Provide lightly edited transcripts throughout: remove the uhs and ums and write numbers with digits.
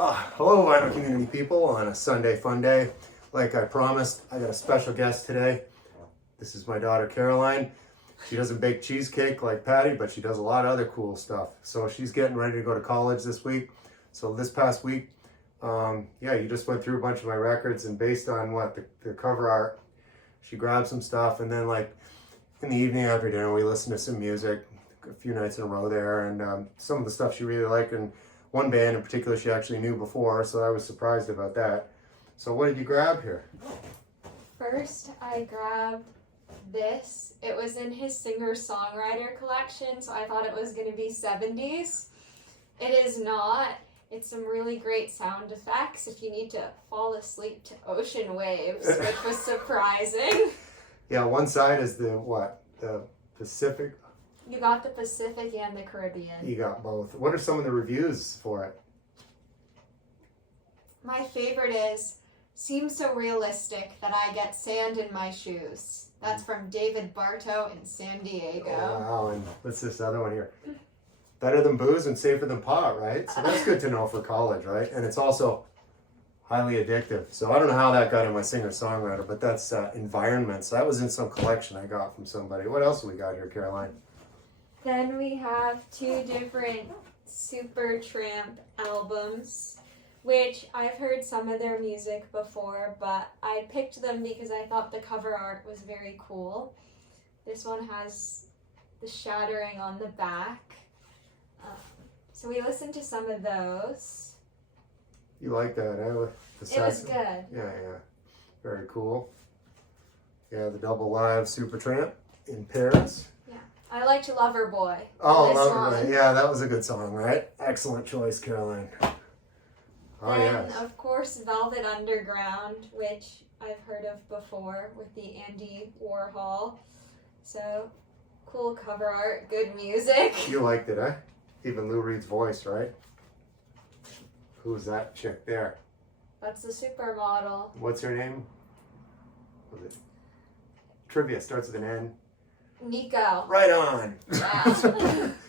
Hello, Vinyl Community people, on a Sunday fun day. Like I promised, I got a special guest today. This is my daughter, Caroline. She doesn't bake cheesecake like Patty, but she does a lot of other cool stuff. So she's getting ready to go to college this week. So this past week, you just went through a bunch of my records, and based on the cover art, she grabbed some stuff, and then like in the evening after dinner, we listened to some music a few nights in a row there, and some of the stuff she really liked, and one band in particular she actually knew before, so I was surprised about that. So what did you grab here? First, I grabbed this. It was in his singer-songwriter collection, so I thought it was going to be 70s. It is not. It's some really great sound effects if you need to fall asleep to ocean waves, which was surprising. Yeah, one side is the Pacific. You got the Pacific and the Caribbean. You got both. What are some of the reviews for it? My favorite is, seems so realistic that I get sand in my shoes. That's from David Bartow in San Diego. Oh, wow, and what's this other one here? Better than booze and safer than pot, right? So that's good to know for college, right? And it's also highly addictive. So I don't know how that got in my singer-songwriter, but that's Environments. That was in some collection I got from somebody. What else have we got here, Caroline? Then we have two different Supertramp albums, which I've heard some of their music before, but I picked them because I thought the cover art was very cool. This one has the shattering on the back. So we listened to some of those. You like that, eh? It was good. Yeah. Very cool. Yeah, the double live Supertramp in Paris. I liked Loverboy. Oh, Loverboy. Yeah, that was a good song, right? Excellent choice, Caroline. Oh, and yes. of course, Velvet Underground, which I've heard of before with the Andy Warhol. So, cool cover art, good music. You liked it, eh? Even Lou Reed's voice, right? Who's that chick there? That's the supermodel. What's her name? Was it? Trivia starts with an N. Nico. Right on. Yeah.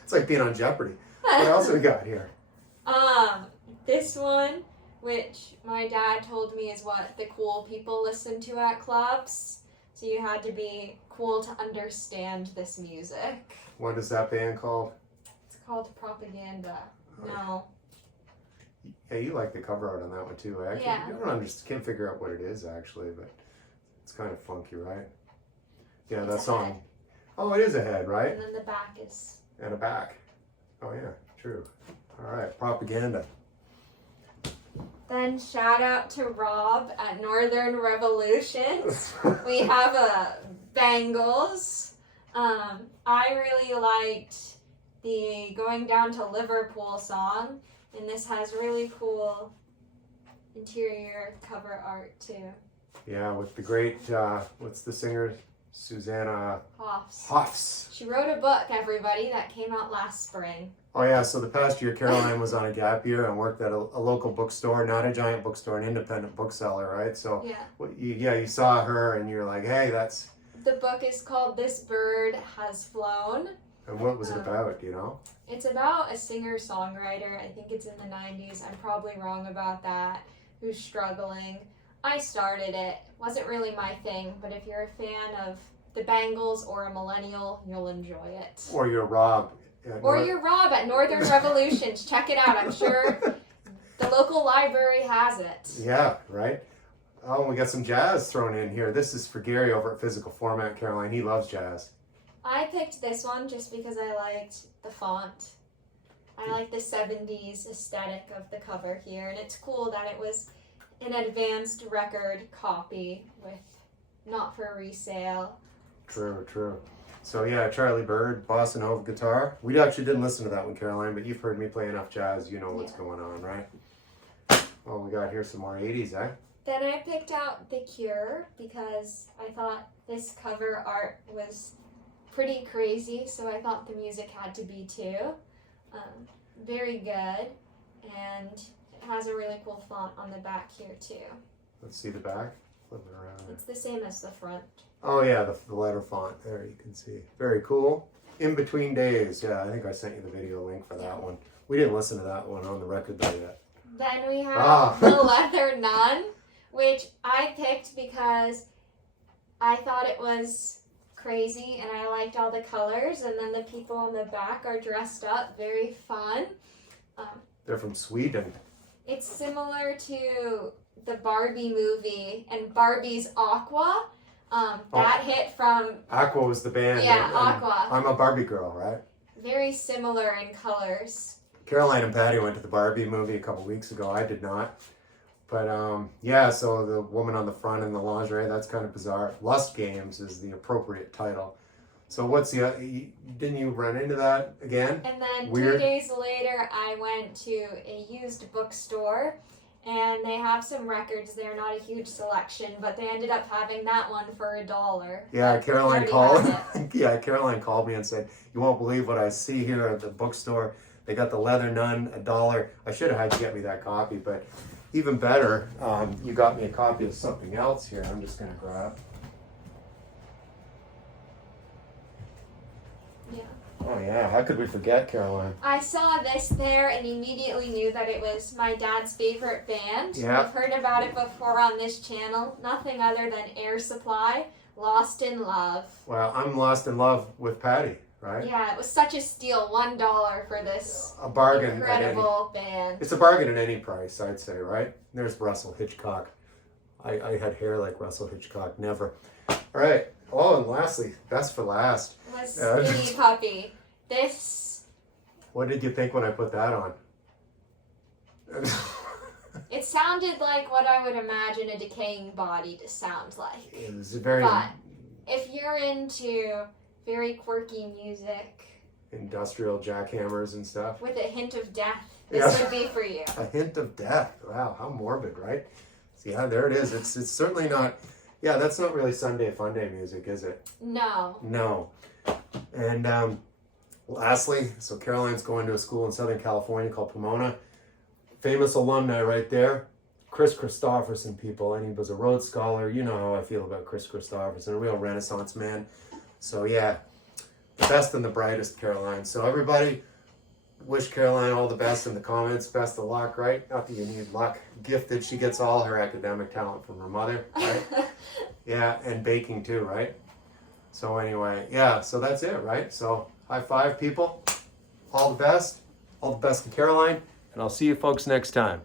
It's like being on Jeopardy. What else have we got here? This one, which my dad told me is what the cool people listen to at clubs. So you had to be cool to understand this music. What is that band called? It's called Propaganda. No. Yeah, you like the cover art on that one too. I Yeah. can't figure out what it is actually, but it's kind of funky, right? Yeah, It's that a song. head. Oh, it is a head, right? And then the back is... And a back. Oh yeah, true. All right, Propaganda. Then shout out to Rob at Northern Revolutions. We have Bangles. I really liked the Going Down to Liverpool song, and this has really cool interior cover art too. Yeah, with the great, what's the singer? Susanna Hoffs. She wrote a book, everybody, that came out last spring. Oh yeah, so the past year Caroline was on a gap year and worked at a local bookstore, not a giant bookstore, an independent bookseller, right? So you saw her and you're like, hey, that's... The book is called This Bird Has Flown. And what was it about, do you know? It's about a singer-songwriter, I think it's in the 90s, I'm probably wrong about that, who's struggling. I started it, wasn't really my thing, but if you're a fan of the Bangles or a millennial, you'll enjoy it. Or you're Rob. You're Rob at Northern Revolutions. Check it out. I'm sure the local library has it. Yeah, right? Oh, we got some jazz thrown in here. This is for Gary over at Physical Format, Caroline. He loves jazz. I picked this one just because I liked the font. I like the 70s aesthetic of the cover here, and it's cool that it was an advanced record copy with not for resale. True. So yeah, Charlie Bird, Bossa Nova guitar. We actually didn't listen to that one, Caroline, but you've heard me play enough jazz, you know what's going on, right? Well, we got here some more 80s, eh? Then I picked out The Cure because I thought this cover art was pretty crazy, so I thought the music had to be too. Very good, and it has a really cool font on the back here too. Let's see the back. Flip it around. It's the same as the front. Oh yeah, the letter font. There you can see. Very cool. In Between Days. Yeah, I think I sent you the video link for that one. We didn't listen to that one on the record though yet. Then we have Ah. the leather nun, which I picked because I thought it was crazy and I liked all the colors, and then the people on the back are dressed up, very fun. They're from Sweden. It's similar to the Barbie movie and Barbie's Aqua. That hit from... Aqua was the band. Yeah, and Aqua. I'm a Barbie girl, right? Very similar in colors. Caroline and Patty went to the Barbie movie a couple weeks ago. I did not. But yeah, so the woman on the front in the lingerie, that's kind of bizarre. Lust Games is the appropriate title. So what's the... didn't you run into that again? And then Weird. 2 days later, I went to a used bookstore, and they have some records there, not a huge selection, but they ended up having that one for $1. Yeah, But Caroline we called. already had it. Yeah, Caroline called me and said, "You won't believe what I see here at the bookstore. They got the leather nun, $1. I should have had you get me that copy, but even better, you got me a copy of something else here. I'm just gonna grab. Yeah. Oh yeah, how could we forget, Caroline? I saw this there and immediately knew that it was my dad's favorite band. Yeah. I've heard about it before on this channel. Nothing other than Air Supply, Lost in Love. Well, I'm lost in love with Patty, right? Yeah, it was such a steal, $1 for this A bargain. incredible band. It's a bargain at any price, I'd say, right? There's Russell Hitchcock. I had hair like Russell Hitchcock, never. All right. Oh, and lastly, best for last. Was Skinny Puppy. This, What did you think when I put that on? it sounded like what I would imagine a decaying body to sound like. It was very But if you're into very quirky music industrial jackhammers and stuff. with a hint of death, this Yeah. would be for you. A hint of death. Wow, how morbid, right? So yeah, there it is. It's certainly not. Yeah, that's not really Sunday Funday music, is it? No. No. And lastly, so Caroline's going to a school in Southern California called Pomona. Famous alumni right there. Chris Christopherson, people, and he was a Rhodes Scholar. You know how I feel about Chris Christopherson, a real Renaissance man. So yeah, the best and the brightest, Caroline. So everybody, wish Caroline all the best in the comments. Best of luck, right? Not that you need luck. Gifted, she gets all her academic talent from her mother, right? Yeah, and baking too, right? So anyway, yeah, so that's it, right? So high five, people. All the best. All the best to Caroline. And I'll see you folks next time.